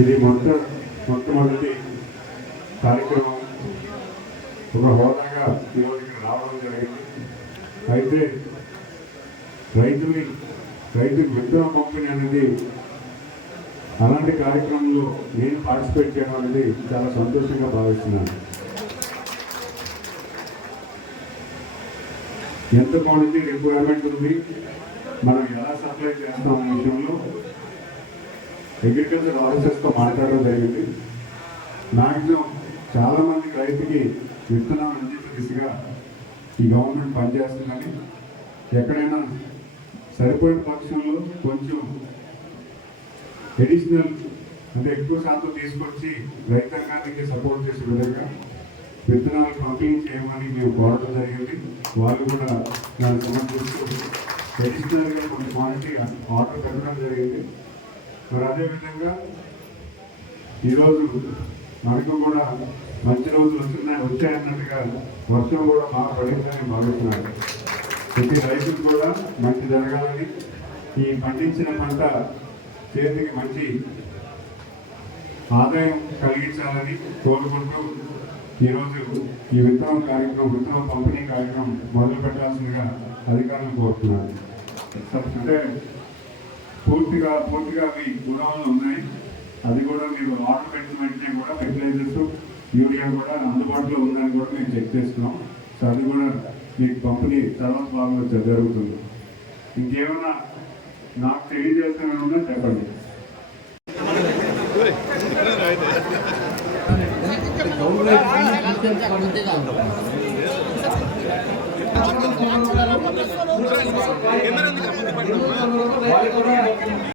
ఇది మొట్ట మొట్టమొదటి కార్యక్రమం. ఒక హోదాగా ఈరోజు ఇక్కడ రావడం జరిగింది. అయితే రైతుని రైతుకి విత్తనం పంపిణీ అనేది అలాంటి కార్యక్రమంలో నేను పార్టిసిపేట్ చేయడం అనేది చాలా సంతోషంగా భావిస్తున్నాను. ఎంత క్వాంటిటీ రిక్వైర్మెంట్ ఉంది మనం ఎలా సప్లై చేస్తాం విషయంలో అగ్రికల్చర్ ఆఫీసర్స్తో మాట్లాడడం జరిగింది. మ్యాక్సిమం చాలామంది రైతుకి విత్తనాలు అందించే దిశగా ఈ గవర్నమెంట్ పనిచేస్తుందని ఎక్కడైనా సరిపోయిన పక్షంలో కొంచెం ఎడిషనల్ అంటే ఎక్కువ శాతం తీసుకొచ్చి రైతాంగానికి సపోర్ట్ చేసే విధంగా విత్తనాలు పంపిణీ చేయమని మేము కోరడం జరిగింది. వాళ్ళు కూడా దాన్ని సమర్పిస్తూ ఎడిషనల్గా కొన్ని క్వాలిటీ ఆర్డర్ పెట్టడం జరిగింది. మరి అదేవిధంగా ఈరోజు మనకు కూడా మంచి రోజులు వస్తున్నాయి వచ్చాయన్నట్టుగా వర్షం కూడా బాగా పడిందని భావిస్తున్నాను. ప్రతి రైతులు కూడా మంచి జరగాలని ఈ పండించిన పంట చేతికి మంచి ఆదాయం కలిగించాలని కోరుకుంటూ ఈరోజు ఈ విత్తనం కార్యక్రమం విత్తనం పంపిణీ కార్యక్రమం మొదలు పెట్టాల్సిందిగా అధికారులు కోరుతున్నారు అంటే పూర్తిగా పూర్తిగా అవి గుణాలు ఉన్నాయి. అది కూడా మీరు ఆర్డర్ పెట్టిన వెంటనే కూడా ఫెర్టిలైజర్స్ యూరియా కూడా అందుబాటులో ఉందని కూడా మేము చెక్ చేస్తున్నాం. సో అది కూడా మీకు పంపిణీ తర్వాత భాగంలో జరుగుతుంది. ఇంకేమైనా నాకు తెలియజేస్తామని ఉన్నా చెప్పండి. ఎందుకు వారి కూడా